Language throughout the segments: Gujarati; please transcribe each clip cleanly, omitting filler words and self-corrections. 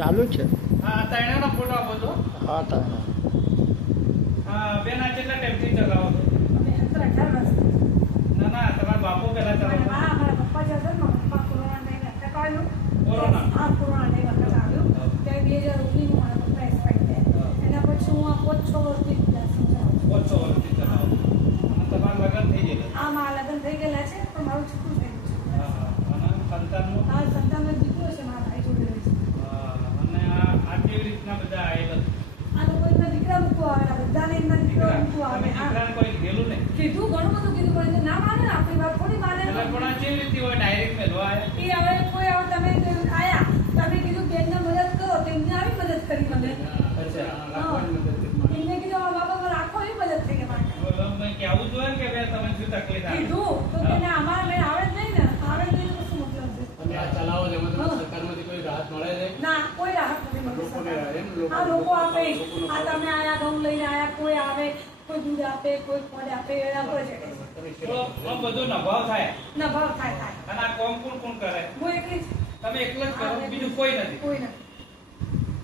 ચાલુ જ છે. હા તાયણાનો ફોટો આપો તો. હા તાણા. હા બેન આ કેટલા ટાઈમથી ચલાવો છો? અમે 18 વર્ષ. ના ના તમારા બાપુ પહેલા ચલાવો. મારા પપ્પા જે હતા ને મારા પપ્પા કોરોના ટાઈમે અટક આવ્યો. કોરોના? હા કોરોના ટાઈમે અટક આવ્યો. ત્યારે 2019 માં મારા પપ્પા એક્સપાયર થયા. એના પછી હું આ 5-6 વર્ષથી ક્લાસીસ ચલાવું છું. 500 વર્ષથી ચલાવો. અને તમારા લગ્ન થઈ ગયેલા? હા મારા લગ્ન થઈ ગયેલા છે પણ મારું છોકરું થયું છે. હા અને સંતાનનું? હા સંતાનનો દીકરો છે મારા ભાઈ જોડે રહે છે. હા અને આ કેવી રીતના બધા આવેલા? આ લોકો એમના દીકરા મૂકવા આવેલા, બધાને એમના દીકરા મૂકવા આવે. તમે દીકરાને કોઈ કીધેલું નહીં? કીધું ઘણું બધું કીધું પણ એને ના માને ને આપણી વાત થોડી માને. એટલે પણ આ કેવી રીતે હોય ડાયરેક્ટ મેળવા આવે? એ હવે કોઈ હવે તમે આયા તમે કીધું બેનને મદદ કરો તો એમને આવી મદદ કરી મને. એમને કીધું બાબા રાખો એ મદદ થઈ ગઈ મારે. બોલો મેં કહેવું જોઈએ કે બે તમે શું તકલીફ આવે? કીધું તો તેને અમારા મેં આવે જ નહીં ને, આવે જ નહીં તો શું મતલબ છે? તમે આ ચલાવો છો એમાં તમને સરકારમાંથી કોઈ રાહત મળે છે? ના કોઈ રાહત નથી મળતી લોકોને સરકાર. એમ લોકો- આ લોકો આપે આ તમે આયા ઘઉં લઈને આયા કોઈ આવે કોઈ દૂધ આપે કોઈ ફળ આપે એના પર ચડે છે. તમે તો આમ બધું નભાવ થાય ના ભાવ થાય થાય. અને આ કોમ કોણ કરે? હું એકલી જ. તમે એકલા જ કરો બીજું કોઈ નથી? કોઈ નથી.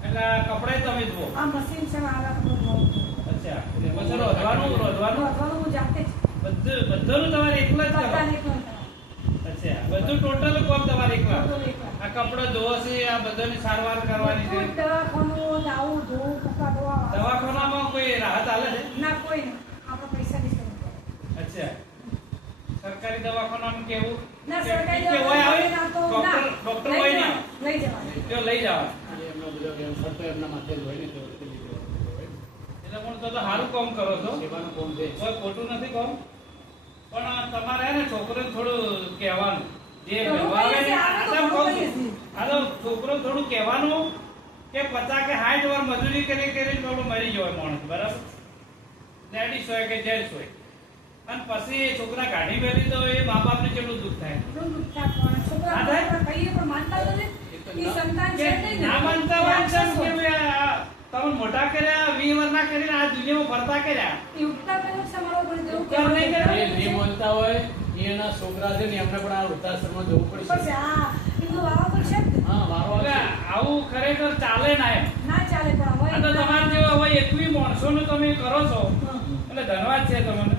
એટલે આ કપડાય તમે જુઓ? આ મશીન છે મારા કપડું ધોવાનું. અચ્છા પછી રોધવાનું ધોવાનું હું જાતે જ. બધાનું તમારે એકલા જ કરો? બધાને એકલું કરાવું. અચ્છા બધું ટોટલ કોમ તમારે એકલા? બધું એકલા. આ કપડા ધોવા છે આ બધાની સારવાર કરવાની છે? કોઈ દવાખાનું નાવું ધોવું કપડા ધોવા દવાખાનામાં કોઈ રાહત આલે છે? ના કોઈ નહીં. આપણે પૈસા નહીં કરવું. અચ્છા સરકારી દવાખાનામાં કેવું? ના સરકારી કે હોય આવે? દવાખાને ના તો ડોક્ટર ના. હોય ને? લઈ જવાનું. જો લઈ જાવ. એમનો બધો વ્યવસાય તો એમના માથે જ હોય ને તો રીતે લીધો હોય. એટલે પણ તો સારું કામ કરો છો, સેવાનું કામ છે. કોઈ ખોટું નથી કામ. પણ આ તમારે હે ને છોકરોને થોડું કહેવાનું જે વ્યવહાર આવે ને, આ તો કહું છું. આ તો છોકરોને થોડું કહેવાનું કે 50 કે 60 વાર મજૂરી કરી કરીને થોડું મરી જવાય માણસ, બરાબર? લેડીઝ હોય કે જેન્ટ્સ હોય, અને પછી એ છોકરા કાઢી મેલી તો એ મા બાપને કેટલું દુઃખ થાય. ઘણું દુઃખ થાય પણ છોકરા ના થાય? આપણે કહીએ પણ માનતા તો નથી. એ સંતાન છે જ નહીં ને. ના માનતા હોય એ રાક્ષસ કે હોય. ભાઈ તમે મોટા કર્યા 20 વર્ષના કરીને આ દુનિયામાં ફરતા કર્યા. એ ઉપકાર કર્યો છે અમારો પણ જેવું ઉપકાર નહીં કર્યો? એ નહીં માનતા હોય એના છોકરા છે ને એમને પણ આ વૃદ્ધાશ્રમમાં જવું પડશે. પડશે. હા એનું વાવા તો છે જ ને. હા વારો એટલે આવશે. આવું ખરેખર ચાલે ના એમ. ના ચાલે પણ હવે આ તો તમારા જેવા હવે 21 માણસોનું તમે કરો છો હા. એટલે ધન્યવાદ છે તમને,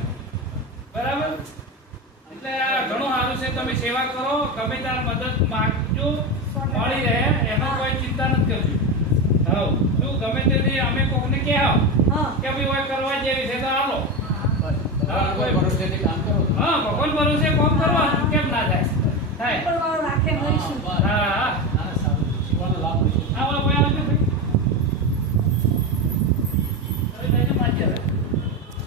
બરાબર? એટલે આ ઘણું સારું છે. તમે સેવા કરો, ગમે ત્યારે મદદ માંગજો, મળી રહે એનો કોઈ ચિંતા નથી કરજો. હા શું ગમે તેથી અમે કોકને કહેવા હા. કે ભાઈ હોય કરવા જેવી છે તો હાલો. ભગવાન પર ભરોસેથી કામ કરો. હા ભગવાન ભરોસે કામ કરવાનું કેમ ના થાય? થાય. ઉપરવાળો રાખે મળીશું. હા હા